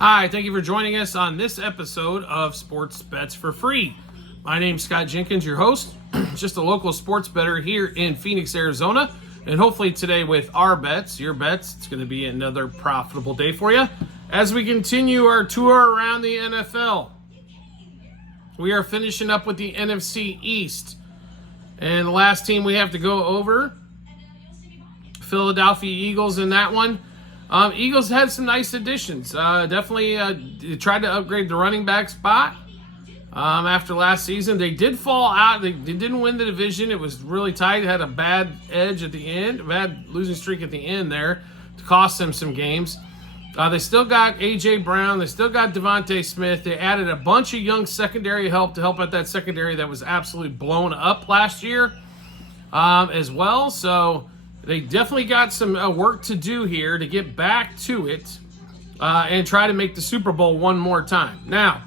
Hi, thank you for joining us on this episode of Sports Bets for Free. My name's Scott Jenkins, your host, just a local sports bettor here in Phoenix, Arizona. And hopefully today with our bets, your bets, it's going to be another profitable day for you as we continue our tour around the NFL. We are finishing up with the NFC East. And the last team we have to go over, Philadelphia Eagles in that one. Eagles had some nice additions. Definitely tried to upgrade the running back spot after last season. They did fall out. They didn't win the division. It was really tight. It had a bad edge at the end, a bad losing streak at the end there to cost them some games. They still got A.J. Brown. They still got Devontae Smith. They added a bunch of young secondary help to help out that secondary that was absolutely blown up last year as well. So they definitely got some work to do here to get back to it and try to make the Super Bowl one more time. Now,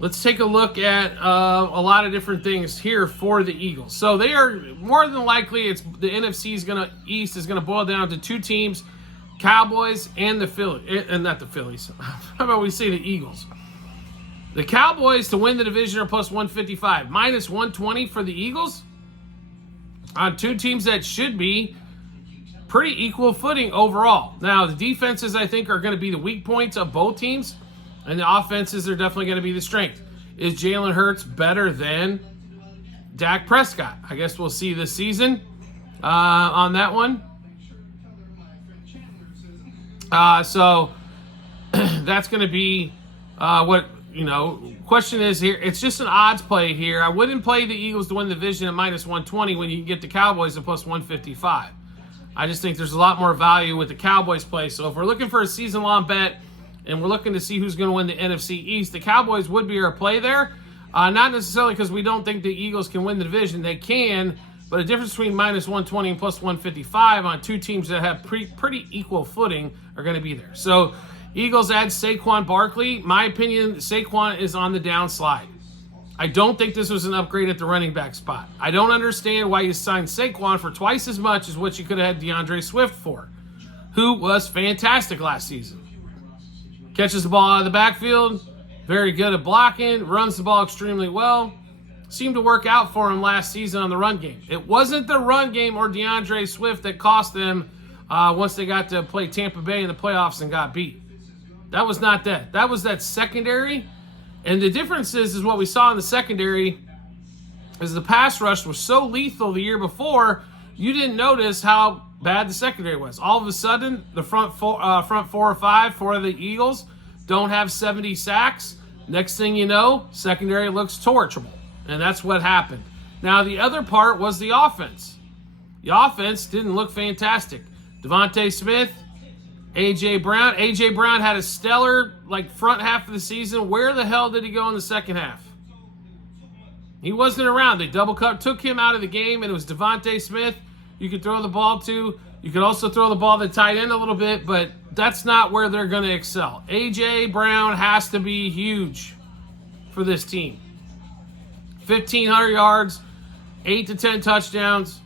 let's take a look at a lot of different things here for the Eagles. So they are more than likely, it's the NFC East is gonna boil down to two teams, Cowboys and the Phillies, and not the Phillies. How about we say the Eagles? The Cowboys to win the division are plus 155, minus 120 for the Eagles on two teams that should be pretty equal footing overall. Now, the defenses, I think, are going to be the weak points of both teams, and the offenses are definitely going to be the strength. Is Jalen Hurts better than Dak Prescott? I guess we'll see this season on that one. So that's going to be question is here. It's just an odds play here. I wouldn't play the Eagles to win the division at minus 120 when you can get the Cowboys at plus 155. I just think there's a lot more value with the Cowboys play. So if we're looking for a season-long bet and we're looking to see who's going to win the NFC East, the Cowboys would be our play there. Not necessarily because we don't think the Eagles can win the division. They can, but a difference between minus 120 and plus 155 on two teams that have pretty equal footing are going to be there. So Eagles add Saquon Barkley. My opinion, Saquon is on the downslide. I don't think this was an upgrade at the running back spot. I don't understand why you signed Saquon for twice as much as what you could have had DeAndre Swift for, who was fantastic last season. Catches the ball out of the backfield, very good at blocking, runs the ball extremely well. Seemed to work out for him last season on the run game. It wasn't the run game or DeAndre Swift that cost them once they got to play Tampa Bay in the playoffs and got beat. That was not that. That was that secondary. And the difference is what we saw in the secondary is the pass rush was so lethal the year before, you didn't notice how bad the secondary was. All of a sudden, the front four or five for the Eagles don't have 70 sacks. Next thing you know, secondary looks torchable. And that's what happened. Now, the other part was the offense. The offense didn't look fantastic. Devontae Smith, A.J. Brown. A.J. Brown had a stellar front half of the season. Where the hell did he go in the second half? He wasn't around. They took him out of the game, and it was Devontae Smith you could throw the ball to. You could also throw the ball to the tight end a little bit, but that's not where they're going to excel. A.J. Brown has to be huge for this team. 1,500 yards, 8 to 10 touchdowns.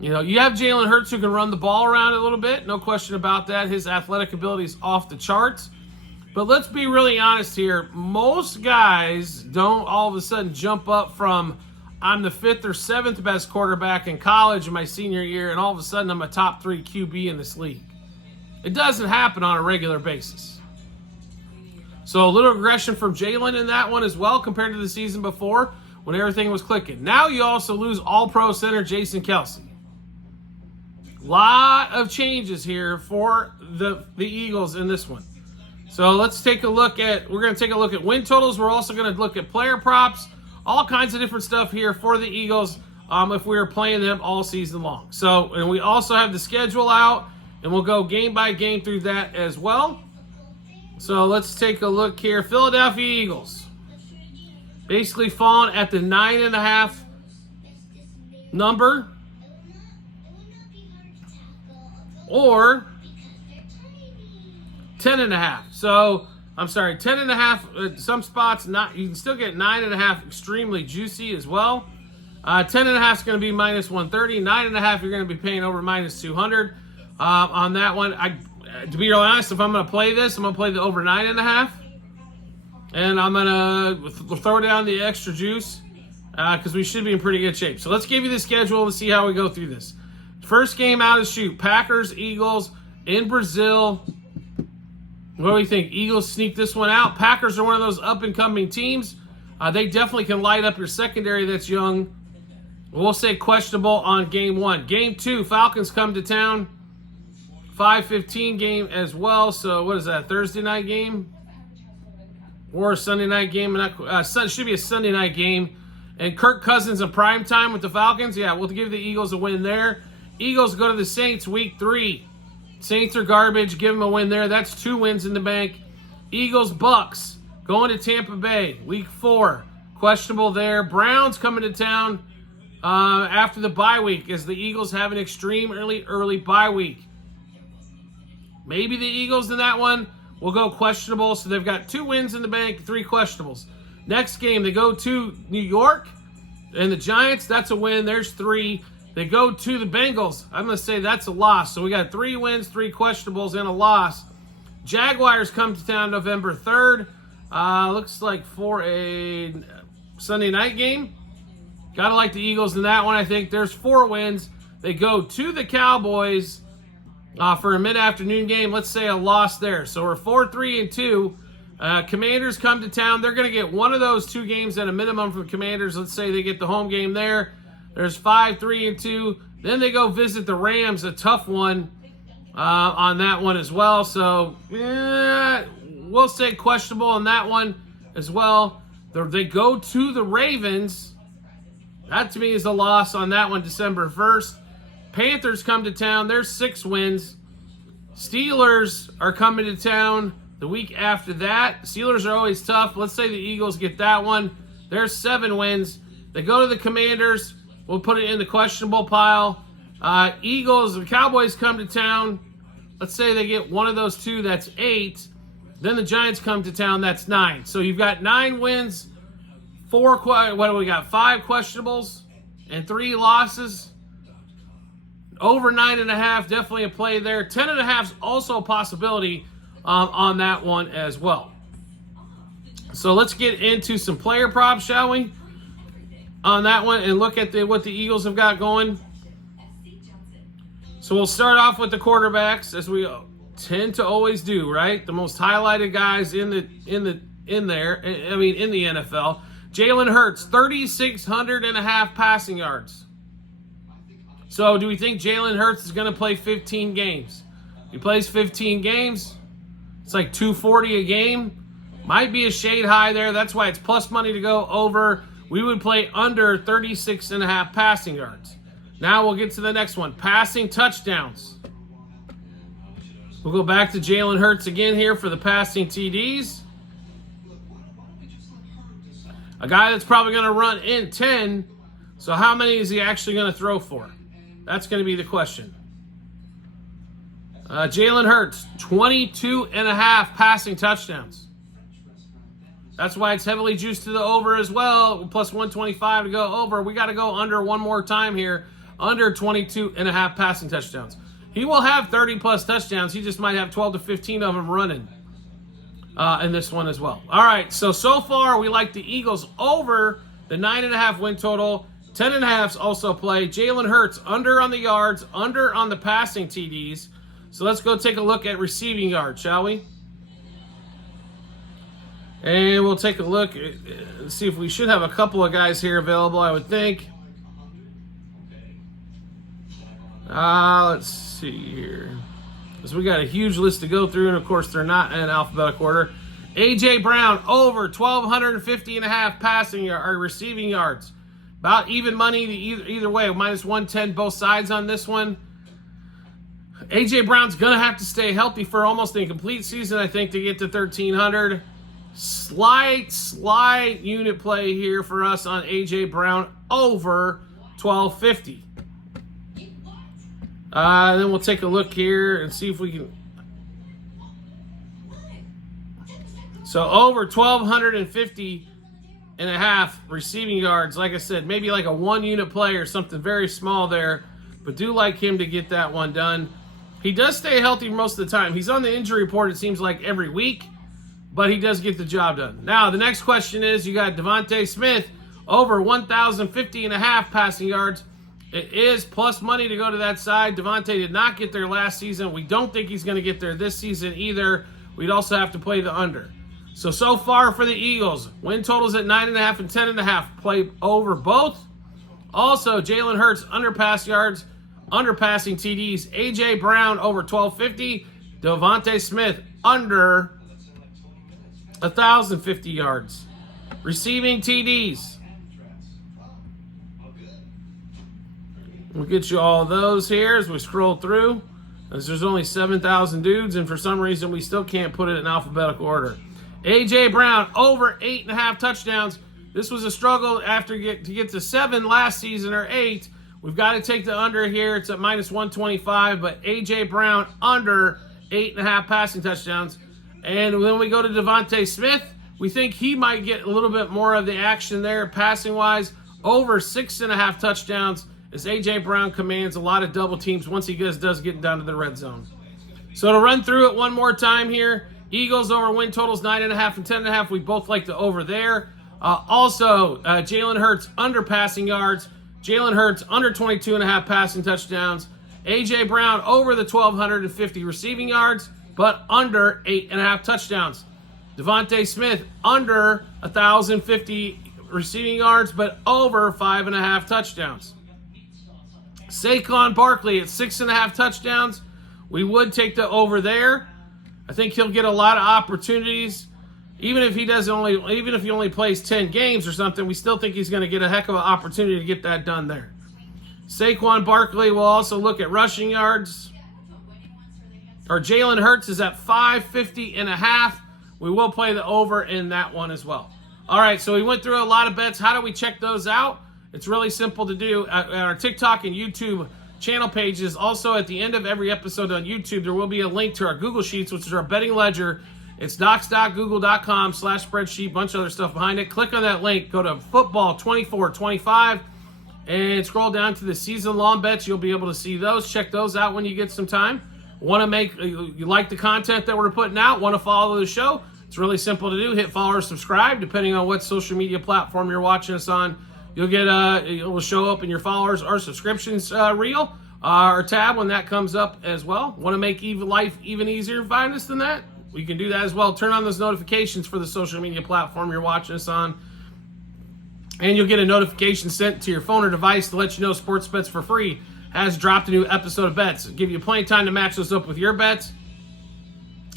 You have Jalen Hurts who can run the ball around a little bit. No question about that. His athletic ability is off the charts. But let's be really honest here. Most guys don't all of a sudden jump up from I'm the 5th or 7th best quarterback in college in my senior year, and all of a sudden I'm a top 3 QB in this league. It doesn't happen on a regular basis. So a little aggression from Jalen in that one as well compared to the season before when everything was clicking. Now you also lose all-pro center Jason Kelce. Lot of changes here for the Eagles in this one. So let's take a look at, we're going to take a look at win totals. We're also going to look at player props, all kinds of different stuff here for the Eagles if we were playing them all season long. So, and we also have the schedule out, and we'll go game by game through that as well. So let's take a look here. Philadelphia Eagles basically falling at the 9.5 number. Or 10.5. So, I'm sorry, 10.5. Some spots, you can still get 9.5 extremely juicy as well. 10.5 is going to be minus 130. 9.5, you're going to be paying over minus 200 on that one. to be real honest, if I'm going to play this, I'm going to play the over 9.5. And I'm going to throw down the extra juice because we should be in pretty good shape. So let's give you the schedule and see how we go through this. First game out of the chute, Packers, Eagles in Brazil. What do we think? Eagles sneak this one out. Packers are one of those up-and-coming teams. They definitely can light up your secondary that's young. We'll say questionable on game 1. Game 2, Falcons come to town. 5:15 game as well. So what is that, Thursday night game? Or a Sunday night game? Should be a Sunday night game. And Kirk Cousins in prime time with the Falcons. Yeah, we'll give the Eagles a win there. Eagles go to the Saints week 3. Saints are garbage. Give them a win there. That's 2 wins in the bank. Eagles, Bucks going to Tampa Bay week 4. Questionable there. Browns coming to town after the bye week as the Eagles have an extreme early bye week. Maybe the Eagles in that one will go questionable. So they've got 2 wins in the bank, 3 questionables. Next game, they go to New York and the Giants. That's a win. There's 3. They go to the Bengals. I'm going to say that's a loss. So we got 3 wins, 3 questionables, and a loss. Jaguars come to town November 3rd. Looks like for a Sunday night game. Got to like the Eagles in that one, I think. There's 4 wins. They go to the Cowboys for a mid-afternoon game. Let's say a loss there. So we're 4-3-2. Commanders come to town. They're going to get one of those 2 games at a minimum from Commanders. Let's say they get the home game there. There's 5-3-2. Then they go visit the Rams, a tough one on that one as well. So we'll say questionable on that one as well. They go to the Ravens. That to me is a loss on that one, December 1st. Panthers come to town. There's 6 wins. Steelers are coming to town the week after that. Steelers are always tough. Let's say the Eagles get that one. There's 7 wins. They go to the Commanders. We'll put it in the questionable pile. Eagles and Cowboys come to town. Let's say they get one of those 2. That's 8. Then the Giants come to town. That's 9. So you've got 9 wins, 4. What do we got? 5 questionables and 3 losses. Over 9.5, definitely a play there. 10.5 is also a possibility on that one as well. So let's get into some player props, shall we? On that one and look at what the Eagles have got going. So we'll start off with the quarterbacks as we tend to always do, right? The most highlighted guys in the NFL. Jalen Hurts, 3,600.5 passing yards. So do we think Jalen Hurts is going to play 15 games? He plays 15 games. It's like 240 a game. Might be a shade high there. That's why it's plus money to go over. We would play under 36.5 passing yards. Now we'll get to the next one. Passing touchdowns. We'll go back to Jalen Hurts again here for the passing TDs. A guy that's probably going to run in 10. So how many is he actually going to throw for? That's going to be the question. Jalen Hurts, 22.5 passing touchdowns. That's why it's heavily juiced to the over as well. Plus 125 to go over. We got to go under one more time here. Under 22.5 passing touchdowns. He will have 30-plus touchdowns. He just might have 12 to 15 of them running in this one as well. All right, so far we like the Eagles over the 9.5 win total. 10.5s also play. Jalen Hurts under on the yards, under on the passing TDs. So let's go take a look at receiving yards, shall we? And we'll take a look and see if we should have a couple of guys here available, I would think. Let's see here. Because we got a huge list to go through, and of course they're not in alphabetical order. A.J. Brown over 1,250.5 passing or receiving yards. About even money either way, minus 110 both sides on this one. A.J. Brown's going to have to stay healthy for almost a complete season, I think, to get to 1,300. Slight unit play here for us on A.J. Brown over 1,250. Then we'll take a look here and see if we can. So over 1,250.5 receiving yards. Like I said, maybe like a 1 unit play or something very small there. But do like him to get that one done. He does stay healthy most of the time. He's on the injury report, it seems like, every week, but he does get the job done. Now, the next question is, you got Devontae Smith over 1,050.5 passing yards. It is plus money to go to that side. Devontae did not get there last season. We don't think he's going to get there this season either. We'd also have to play the under. So far for the Eagles, win totals at 9.5 and 10.5. Play over both. Also, Jalen Hurts under pass yards, under passing TDs. A.J. Brown over 1,250. Devontae Smith under 1,050 yards. Receiving TDs. We'll get you all those here as we scroll through. As there's only 7,000 dudes, and for some reason we still can't put it in alphabetical order. A.J. Brown over 8.5 touchdowns. This was a struggle after to get to 7 last season, or 8. We've got to take the under here. It's at minus 125, but A.J. Brown under 8.5 passing touchdowns. And then we go to Devontae Smith. We think he might get a little bit more of the action there passing-wise. Over 6.5 touchdowns, as A.J. Brown commands a lot of double teams once he does get down to the red zone. So to run through it one more time here, Eagles over win totals 9.5 and 10.5. We both like the over there. Also, Jalen Hurts under passing yards. Jalen Hurts under 22.5 passing touchdowns. A.J. Brown over the 1,250 receiving yards, but under 8.5 touchdowns. Devontae Smith under 1,050 receiving yards, but over 5.5 touchdowns. Saquon Barkley at 6.5 touchdowns. We would take the over there. I think he'll get a lot of opportunities. Even if he only plays 10 games or something, we still think he's going to get a heck of an opportunity to get that done there. Saquon Barkley will also look at rushing yards. Or Jalen Hurts is at 550.5. We will play the over in that one as well. All right, so we went through a lot of bets. How do we check those out? It's really simple to do. At our TikTok and YouTube channel pages, also at the end of every episode on YouTube, there will be a link to our Google Sheets, which is our betting ledger. It's docs.google.com/spreadsheet, bunch of other stuff behind it. Click on that link, go to football 24-25, and scroll down to the season-long bets. You'll be able to see those. Check those out when you get some time. You like the content that we're putting out, want to follow the show? It's really simple to do. Hit follow or subscribe, depending on what social media platform you're watching us on. You'll get it will show up in your followers or subscriptions reel or tab when that comes up as well. Want to make life even easier, find us than that? We can do that as well. Turn on those notifications for the social media platform you're watching us on. And you'll get a notification sent to your phone or device to let you know Sports Bets for Free has dropped a new episode of bets. It'll give you plenty of time to match those up with your bets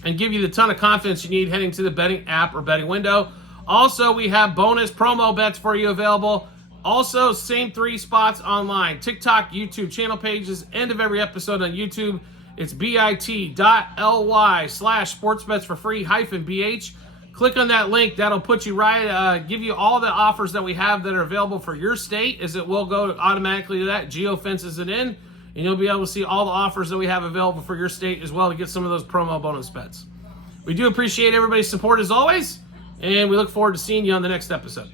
and give you the ton of confidence you need heading to the betting app or betting window. Also, we have bonus promo bets for you available. Also, same 3 spots online. TikTok, YouTube channel pages, end of every episode on YouTube. It's bit.ly/sportsbetsforfree-bh. Click on that link. That'll put you right, give you all the offers that we have that are available for your state, as it will go automatically to that. Geo-fences it in, and you'll be able to see all the offers that we have available for your state as well to get some of those promo bonus bets. We do appreciate everybody's support as always, and we look forward to seeing you on the next episode.